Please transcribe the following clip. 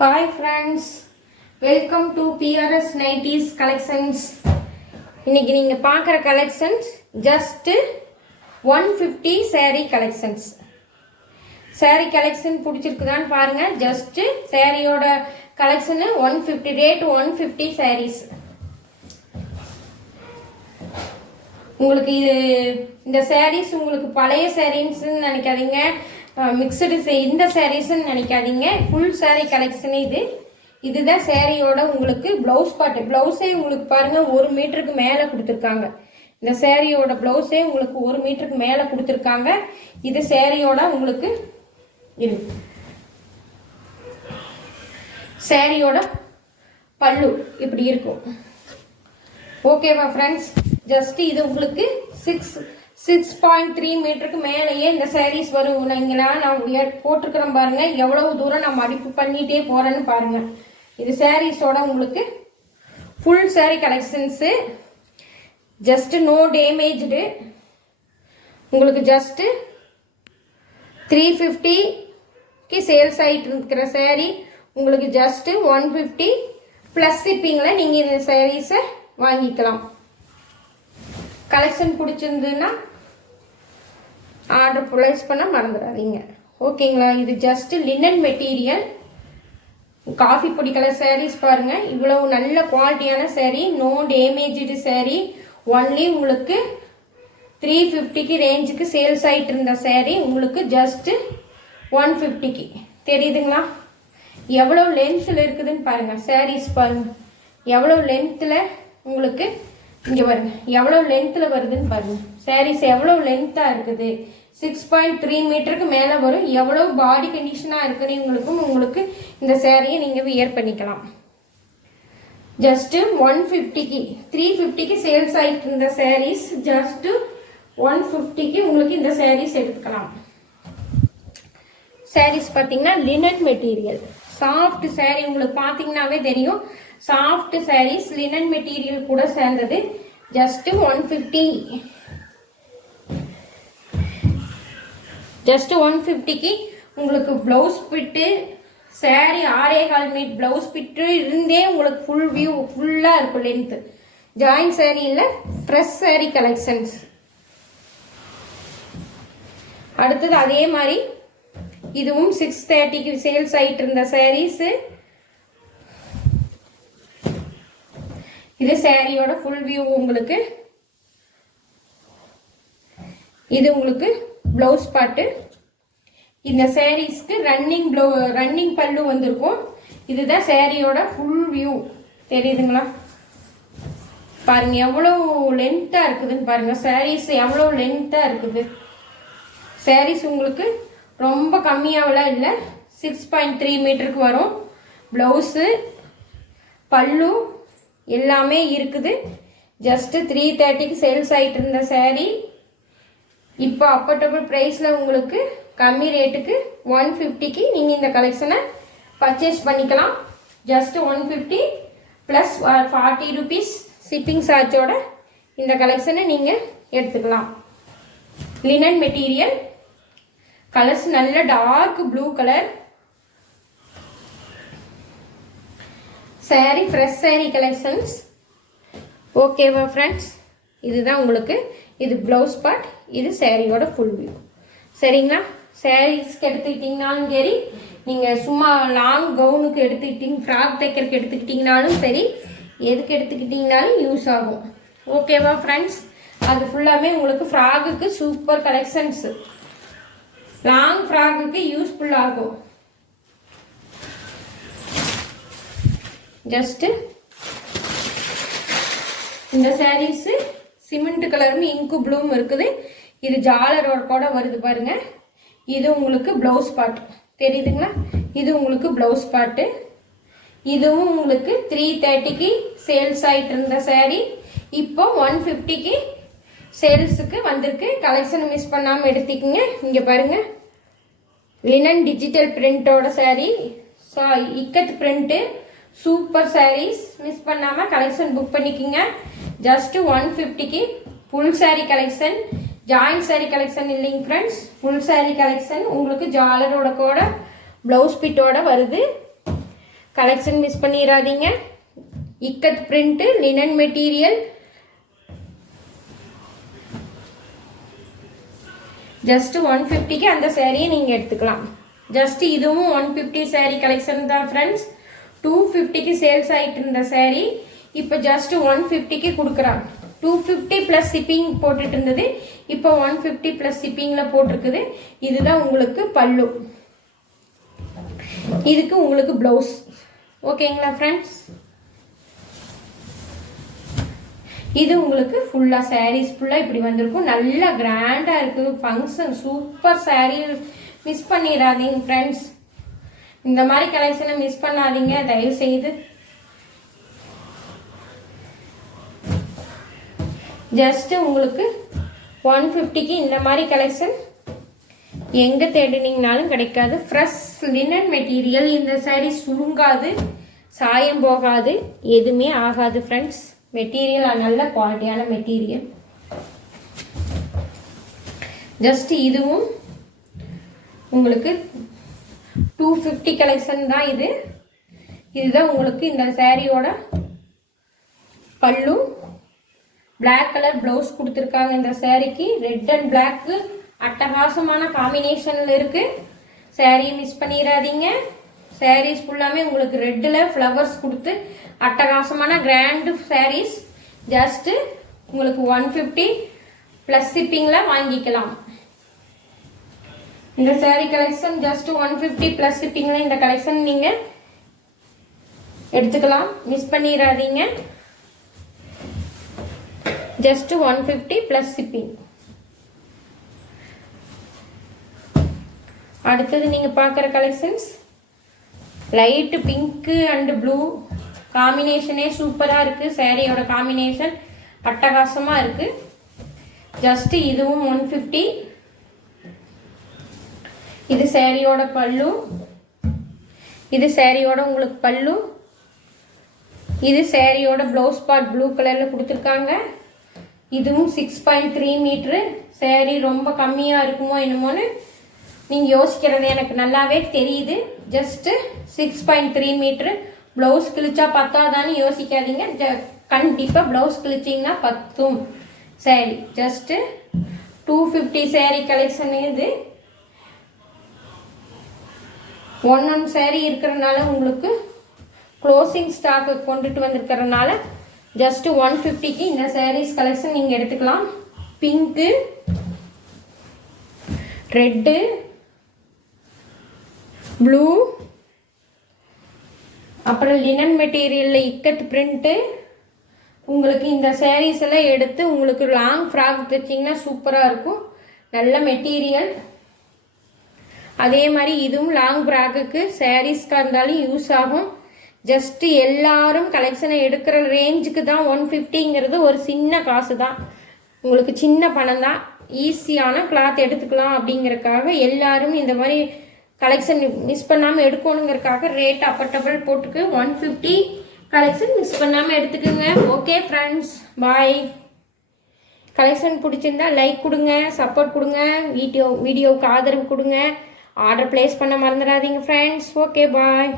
Hi friends, welcome to PRS 90s collections. இன்னைக்கு நீங்க பார்க்குற collections just 150 saree collections. saree collection பிடிச்சிருக்குதான்னு பாருங்க. just சாரியோட collection 150 rate 150 sarees. உங்களுக்கு இந்த sarees உங்களுக்கு பழைய sareesன்னு நினைக்காதீங்க. மிக்சடு இந்த சாரீஸ்ன்னு நினைக்காதீங்க. ஃபுல் சாரீ கலெக்ஷன் இதுதான் சாரியோட உங்களுக்கு ப்ளவுஸ் பார்ட். ப்ளவுஸே உங்களுக்கு பாருங்க 1 மீட்டருக்கு மேலே கொடுத்துருக்காங்க. இந்த சாரியோட ப்ளவுஸே உங்களுக்கு 1 மீட்டருக்கு மேலே கொடுத்துருக்காங்க. இது சாரியோட உங்களுக்கு இது சாரியோட பல்லு இப்படி இருக்கும். ஓகேவா ஃப்ரெண்ட்ஸ், ஜஸ்ட் இது உங்களுக்கு 6.3 மீட்டருக்கு மேலேயே இந்த சாரீஸ் வரும். நான் போட்டிருக்கிறேன் பாருங்க, எவ்வளவு தூரம் நான் மடிப்பு பண்ணிட்டே போறேன்னு பாருங்க. இது சாரீஸோட உங்களுக்கு full sari collections. Just no damaged. உங்களுக்கு ஜஸ்ட் 350க்கு சேல்ஸ் ஆகிட்டு இருக்கிற சாரீ உங்களுக்கு ஜஸ்ட் 150 ப்ளஸ் ஷிப்பிங்கில் நீங்கள் இந்த சாரீஸை வாங்கிக்கலாம். கலெக்ஷன் பிடிச்சிருந்துன்னா ஆர்டர் ப்ளேஸ் பண்ண மறந்துடாதீங்க. ஓகேங்களா, இது ஜஸ்ட் லினன் மெட்டீரியல். காஃபி பொடி கலர் சாரீஸ் பாருங்க, இவ்வளவு நல்ல குவாலிட்டியான sari, no damaged sari. Only உங்களுக்கு 350க்கு ரேஞ்சுக்கு சேல்ஸ் ஆகிட்டு இருந்த சாரீ உங்களுக்கு ஜஸ்ட் 150க்கு. தெரியுதுங்களா எவ்வளோ லென்த்தில் இருக்குதுன்னு பாருங்க. சாரீஸ் பாருங்க எவ்வளோ லென்த்தில் உங்களுக்கு இங்கே பாருங்க எவ்வளோ லென்த்தில் வருதுன்னு பாருங்க. சாரீஸ் எவ்வளோ லென்த்தாக இருக்குது, 6.3 மீட்டருக்கு மேலே வரும். எவ்வளோ பாடி கண்டிஷனாக இருக்குன்னு உங்களுக்கு இந்த சாரியை நீங்கள் வியர் பண்ணிக்கலாம். ஜஸ்ட்டு 150க்கு 350க்கு சேல்ஸ் ஆகிட்டு இருந்த சாரீஸ் ஜஸ்ட்டு 150க்கு உங்களுக்கு இந்த சாரீஸ் எடுத்துக்கலாம். சாரீஸ் பார்த்தீங்கன்னா லினன் மெட்டீரியல், சாஃப்ட் சாரீ. உங்களுக்கு பார்த்தீங்கன்னாவே தெரியும், சாஃப்ட் சாரீஸ் லினன் மெட்டீரியல் கூட சேர்ந்தது. ஜஸ்ட் 150, ஜஸ்ட் 150க்கு உங்களுக்கு blouse bit sari 6.25 metre blouse bit இருந்தே உங்களுக்கு ஃபுல் வியூ ஃபுல்லாக இருக்கும். லென்த்து ஜாயின் சாரீ இல்லை, ஃப்ரெஷ் சாரீ கலெக்ஷன்ஸ். அடுத்தது அதே மாதிரி இதுவும் 630க்கு சேல்ஸ் ஆகிட்டு இருந்த சாரீஸு. இது சாரியோட ஃபுல் வியூ உங்களுக்கு. இது உங்களுக்கு பிளவுஸ் பார்ட்டு. இந்த சாரீஸ்க்கு ரன்னிங் பல்லு வந்திருக்கும். இதுதான் சாரியோட ஃபுல் வியூ. தெரியுதுங்களா பாருங்க எவ்வளோ லென்த்தா இருக்குதுன்னு பாருங்க. சாரீஸ் எவ்வளோ லென்த்தா இருக்குது. சாரீஸ் உங்களுக்கு ரொம்ப கம்மியாகலாம் இல்லை, 6.3 மீட்டருக்கு வரும். பிளவுஸு பல்லு எல்லாமே இருக்குது. ஜஸ்ட் 330க்கு சேல்ஸ் ஆகிட்டு இருந்த சாரீ இப்போ அப்பர்டபுள் ப்ரைஸில் உங்களுக்கு கம்மி ரேட்டுக்கு 150க்கு நீங்கள் இந்த கலெக்ஷனை பர்ச்சேஸ் பண்ணிக்கலாம். ஜஸ்ட் 150 ப்ளஸ் 40 ருபீஸ் ஷிப்பிங் சார்ஜோட இந்த கலெக்ஷனை நீங்கள் எடுத்துக்கலாம். லினன் மெட்டீரியல், கலர்ஸ் நல்ல dark blue colour sari, fresh sari collections. ஓகேவா ஃப்ரெண்ட்ஸ், இதுதான் உங்களுக்கு இது ப்ளவுஸ் பார்ட், இது சாரியோட ஃபுல் வியூ. சரிங்களா, சாரீஸ்க்கு எடுத்துக்கிட்டிங்கனாலும் சரி, நீங்கள் சும்மா லாங் கவுனுக்கு எடுத்துக்கிட்டிங்க, ஃப்ராக் தைக்கிறதுக்கு எடுத்துக்கிட்டிங்கனாலும் சரி, எதுக்கு எடுத்துக்கிட்டிங்கனாலும் யூஸ் ஆகும். ஓகேவா ஃப்ரெண்ட்ஸ், அது ஃபுல்லாமே உங்களுக்கு ஃப்ராகுக்கு சூப்பர் கலெக்ஷன்ஸு. லாங் ஃப்ராகுக்கு யூஸ்ஃபுல் ஆகும். ஜஸ்ட் இந்த சாரீஸ் சிமெண்ட் கலரும் இங்கு ப்ளூவும் இருக்குது. இது ஜாலர் ஒர்க்கோட வருது பாருங்க. இது உங்களுக்கு பிளவுஸ் பார்ட். தெரியுதுங்களா, இது உங்களுக்கு பிளவுஸ் பார்ட்டு. இதுவும் உங்களுக்கு 330க்கு சேல்ஸ் ஆகிட்டு இருந்த சாரீ இப்போ 150க்கு சேல்ஸுக்கு வந்திருக்கு. கலெக்ஷன் மிஸ் பண்ணாமல் எடுத்துக்கிங்க. இங்கே பாருங்க லினன் டிஜிட்டல் பிரிண்டோட sari, ikat print, super saris. Miss பண்ணாமல் கலெக்ஷன் புக் பண்ணிக்கிங்க. ஜஸ்ட் 150க்கு full sari collection. Join sari collection இல்லைங்க ஃப்ரெண்ட்ஸ், ஃபுல் சாரீ கலெக்ஷன் உங்களுக்கு ஜாலரோட கூட ப்ளவுஸ் பிட்டோட வருது. கலெக்ஷன் மிஸ் பண்ணிடாதீங்க. Ikat print linen material. Just 150க்கு அந்த சேரீயை நீங்கள் எடுத்துக்கலாம். ஜஸ்ட் இதுவும் 150 சேரீ கலெக்ஷன் தான் ஃப்ரெண்ட்ஸ். 250க்கு சேல்ஸ் ஆகிட்டு இருந்த சேரீ இப்போ ஜஸ்ட் 150க்கு கொடுக்குறாங்க. 250 ப்ளஸ் ஷிப்பிங் போட்டுட்டு இருந்தது, இப்போ 150 ப்ளஸ் ஷிப்பிங்கில் போட்டிருக்குது. இதுதான் உங்களுக்கு பல்லு, இதுக்கு உங்களுக்கு ப்ளவுஸ். ஓகேங்களா ஃப்ரெண்ட்ஸ்? இது உங்களுக்கு ஃபுல்லாக சாரீஸ் ஃபுல்லாக இப்படி வந்திருக்கும். நல்லா கிராண்டாக இருக்குது. Function super sari. மிஸ் பண்ணிடாதீங்க ஃப்ரெண்ட்ஸ். இந்த மாதிரி கலெக்ஷனை மிஸ் பண்ணாதீங்க தயவு செய்து. ஜஸ்ட் உங்களுக்கு 150க்கு இந்த மாதிரி கலெக்ஷன் எங்கே தேடினீங்கனாலும் கிடைக்காது. Fresh linen material. இந்த சாரீ சுருங்காது, சாயம் போகாது, எதுவுமே ஆகாது ஃப்ரெண்ட்ஸ். மெட்டீரியல் நல்ல குவாலிட்டியான மெட்டீரியல். ஜஸ்ட் இதுவும் உங்களுக்கு 250 கலெக்ஷன் தான் இது. இதுதான் உங்களுக்கு இந்த சாரியோட பல்லு. பிளாக் கலர் ப்ளவுஸ் கொடுத்துருக்காங்க இந்த சாரிக்கு. ரெட் அண்ட் பிளாக்கு அட்டகாசமான காம்பினேஷனில் இருக்கு. சாரியை மிஸ் பண்ணிடாதீங்க. சாரீஸ் ஃபுல்லாமே உங்களுக்கு ரெட்டில் ஃப்ளவர்ஸ் கொடுத்து அட்டகாசமான கிராண்டு சாரீஸ். ஜஸ்ட்டு உங்களுக்கு 150 ப்ளஸ் ஷிப்பிங்கில் வாங்கிக்கலாம். இந்த சாரீ கலெக்ஷன் ஜஸ்ட் 150 ப்ளஸ் ஷிப்பிங்கில் இந்த கலெக்ஷன் நீங்கள் எடுத்துக்கலாம். மிஸ் பண்ணிடாதீங்க. Just 150 plus shipping. அடுத்தது நீங்கள் பார்க்குற collections light pink and blue காம்பினேஷனே சூப்பராக இருக்குது. சாரியோட காம்பினேஷன் அட்டகாசமாக இருக்குது. ஜஸ்ட் இதுவும் 150. இது சாரியோட பல்லு. இது சாரியோட உங்களுக்கு பல்லு. இது சாரியோட ப்ளவுஸ் பார்ட் ப்ளூ கலரில் கொடுத்துருக்காங்க. இதுவும் 6.3 மீட்ரு. சாரி ரொம்ப கம்மியாக இருக்குமோ என்னமோன்னு நீங்கள் யோசிக்கிறது எனக்கு நல்லாவே தெரியுது. Just 6.3 metre. ப்ளவுஸ் கிழிச்சா பத்தாதான்னு யோசிக்காதீங்க. கண்டிப்பாக ப்ளவுஸ் கிழிச்சிங்கன்னா பத்தும் சாரி. Just 250 sari collection. இது ஒன் சாரி இருக்கிறதுனால உங்களுக்கு க்ளோசிங் ஸ்டாக்கு கொண்டுட்டு வந்திருக்கிறதுனால ஜஸ்ட்டு 150க்கு இந்த சாரீஸ் கலெக்ஷன் நீங்கள் எடுத்துக்கலாம். பிங்க்கு, ரெட்டு, ப்ளூ, அப்புறம் லினன் மெட்டீரியலில் இக்கட் பிரிண்ட்டு. உங்களுக்கு இந்த சாரீஸ் எல்லாம் எடுத்து உங்களுக்கு லாங் ஃப்ராக் தைச்சிங்கன்னா சூப்பராக இருக்கும். நல்ல மெட்டீரியல். அதே மாதிரி இதுவும் லாங் ஃப்ராக்குக்கு சாரீஸ்க்காக இருந்தாலும் யூஸ் ஆகும். ஜஸ்ட்டு எல்லாரும் கலெக்ஷனை எடுக்கிற ரேஞ்சுக்கு தான் 150ங்கிறது ஒரு சின்ன காசு தான். உங்களுக்கு சின்ன பணம் தான். ஈஸியான கிளாத் எடுத்துக்கலாம் அப்படிங்கிறதுக்காக எல்லாரும் இந்த மாதிரி கலெக்ஷன் மிஸ் பண்ணாமல் எடுக்கணுங்கிறதுக்காக ரேட் அப்பர்டபுள் போட்டுக்கு 150 கலெக்ஷன் மிஸ் பண்ணாமல் எடுத்துக்கோங்க. ஓகே ஃப்ரெண்ட்ஸ், பாய். கலெக்ஷன் பிடிச்சிருந்தா லைக் கொடுங்க, சப்போர்ட் கொடுங்க, வீடியோவுக்கு ஆதரவு கொடுங்க. ஆர்டர் ப்ளேஸ் பண்ண மறந்துடாதீங்க ஃப்ரெண்ட்ஸ். ஓகே, பாய்.